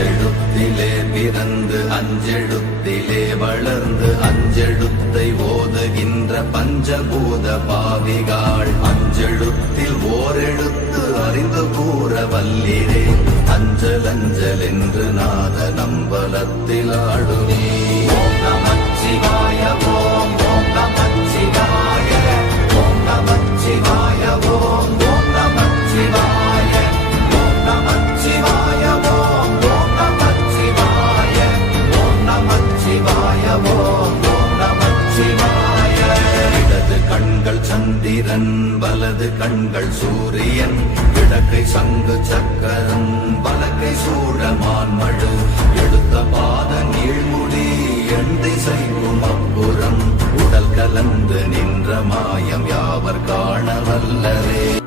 அஞ்செழுத்திலே பிறந்து அஞ்செழுத்திலே வளர்ந்து அஞ்செழுத்தை ஓதுகின்ற பஞ்சபூத பாவிகாள் அஞ்செழுத்தில் ஓரெழுத்து அறிந்து கூற வல்லிரே அஞ்சல் அஞ்சல் என்று நாத நம்பலத்தில் ஆடுமே. ஓம் நமச்சிவாய ஓம் ஓம் நமச்சிவாய ஓம் நமச்சிவாய ஓம் ஓம் நமச்சிவாய ஓம் நமச்சிவாய ஓம் ஓம் நமச்சிவாய ஓம் நமச்சிவாய ஓம் ஓம் நமச்சிவாய. இடது கண்கள் சந்திரன் வலது கண்கள் சூரியன் இடக்கை சங்கு சக்கரம் வலக்கை சூழமான் மழு எடுத்த பாத நீழ்முடி எண் திசைக்கும் அப்புறம் உடல் கலந்து நின்ற மாயம் யாவர் காண வல்லரே.